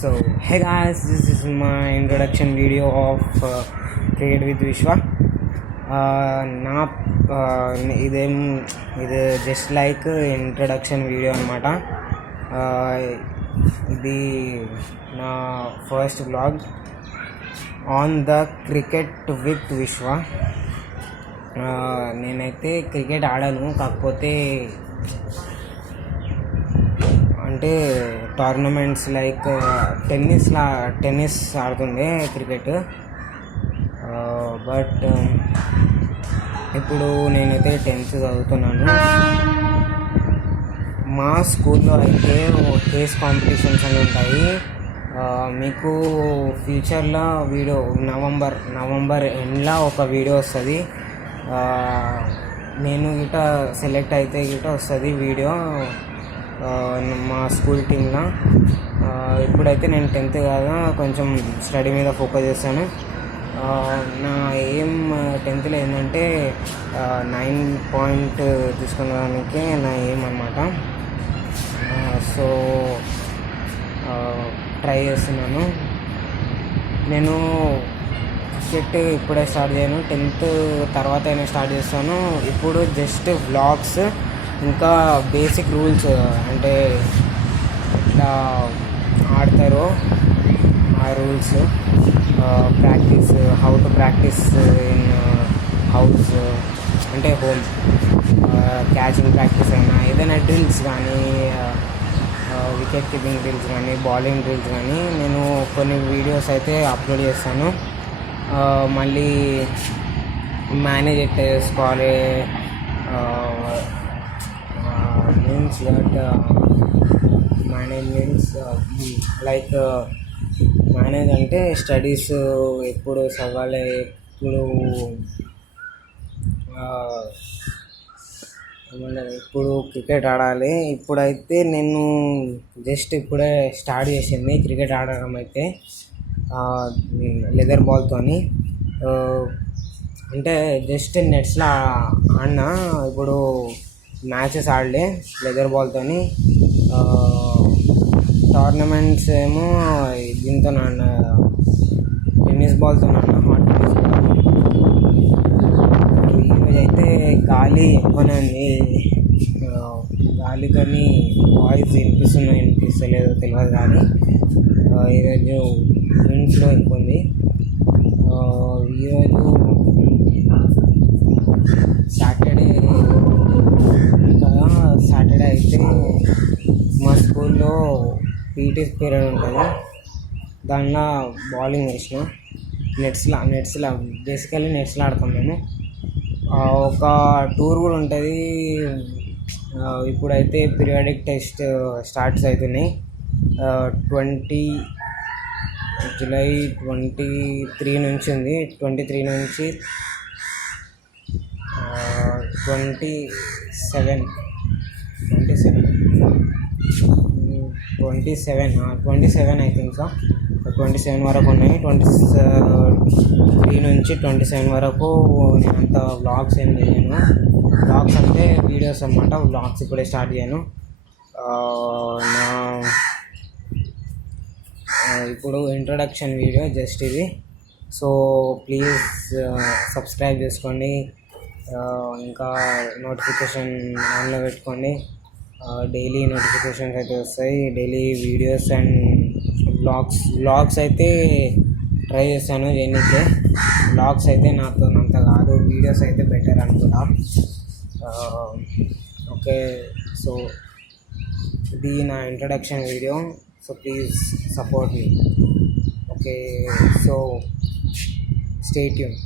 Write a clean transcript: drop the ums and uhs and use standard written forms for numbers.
So, hey guys, this is my introduction video of Create with Vishwa. ఇది just like introduction video అనమాట. ఇది నా first vlog on the cricket with విశ్వ. నేనైతే cricket ఆడాను, కాకపోతే అంటే టోర్నమెంట్స్ లైక్ టెన్నిస్ ఆడుతుండే క్రికెట్. బట్ ఇప్పుడు నేనైతే 10th చదువుతున్నాను. మా స్కూల్లో అయితే కేస్ కాంపిటీషన్స్ అని ఉంటాయి. మీకు ఫ్యూచర్లో నవంబర్ ఎండ్లో ఒక వీడియో వస్తుంది. నేను గిట సెలెక్ట్ అయితే గిట వస్తుంది వీడియో మా స్కూల్ టీంలో. ఇప్పుడైతే నేను 10th కాగా కొంచెం స్టడీ మీద ఫోకస్ చేస్తాను. నా ఏం 10thలో ఏంటంటే 9 పాయింట్ తీసుకునేదానికి నా ఏం అన్నమాట. సో ట్రై చేస్తున్నాను. నేను క్రికెట్ ఇప్పుడే స్టార్ట్ చేయను, 10th తర్వాత అయినా స్టార్ట్ చేస్తాను. ఇప్పుడు జస్ట్ వ్లాగ్స్, ఇంకా బేసిక్ రూల్స్, అంటే ఎట్లా ఆడతారో ఆ rules, practice, how to practice in house, అంటే హోమ్, క్యాచింగ్ ప్రాక్టీస్ అయినా, ఏదైనా డ్రిల్స్ కానీ, వికెట్ కీపింగ్ డ్రిల్స్ కానీ, బౌలింగ్ డ్రిల్స్ కానీ నేను కొన్ని వీడియోస్ అయితే అప్లోడ్ చేస్తాను. మళ్ళీ మేనేజ్ ఎట్లా చేసుకోవాలి, means that managements like manage అంటే స్టడీస్ ఎప్పుడు చదవాలి, ఎప్పుడు క్రికెట్ ఆడాలి. ఇప్పుడైతే నేను జస్ట్ ఇప్పుడే స్టార్ట్ చేసింది క్రికెట్ ఆడడం అయితే లెదర్ బాల్తోని. అంటే జస్ట్ నెట్స్లో ఆడినా, ఇప్పుడు మ్యాచెస్ ఆడలే లెదర్ బాల్తోని. టోర్నమెంట్స్ ఏమో దీంతో ఆడిన, టెన్నిస్ బాల్తో ఆడిన, హాట్ టెన్నిస్ బాల్. ఈరోజు అయితే గాలి ఎక్కువనే ఉంది. గాలి కానీ వాయిస్ వినిపిస్తలేదో తెలియదు, కానీ ఈరోజు విండ్ ఫ్లో ఎక్కువ ఉంది. ఈరోజు సాటర్డే అయితే మా స్కూల్లో పీటీ పీరియడ్ ఉంటుంది. దానిలో బౌలింగ్ వేసిన నెట్స్లో బేసికల్లీ నెట్స్లో ఆడతాం మేము. ఒక టూర్ కూడా ఉంటుంది. ఇప్పుడైతే పీరియాడిక్ టెస్ట్ స్టార్ట్స్ అవుతున్నాయి. జూలై 23 నుంచి ఉంది. 23 నుంచి 27 ఐ థింక్ సో. 27 వరకు ఉన్నాయి. 23 నుంచి 27 వరకు నేనంతా వ్లాగ్స్ ఏం చేయను. వ్లాగ్స్ అంటే వీడియోస్ అన్నమాట. వ్లాగ్స్ ఇప్పుడే స్టార్ట్ చేయను. ఇప్పుడు ఇంట్రొడక్షన్ వీడియో జస్ట్ ఇది. సో ప్లీజ్ సబ్స్క్రైబ్ చేసుకోండి, ఇంకా నోటిఫికేషన్ ఆన్లో పెట్టుకోండి. డైలీ నోటిఫికేషన్స్ అయితే వస్తాయి, డైలీ వీడియోస్ అండ్ వ్లాగ్స్ అయితే ట్రై చేస్తాను చేయడానికి. వ్లాగ్స్ అయితే నాతో అంత కాదు, వీడియోస్ అయితే బెటర్ అనుకుంటా. ఓకే, సో ఇది నా introduction video. So please support me. Okay, so stay tune.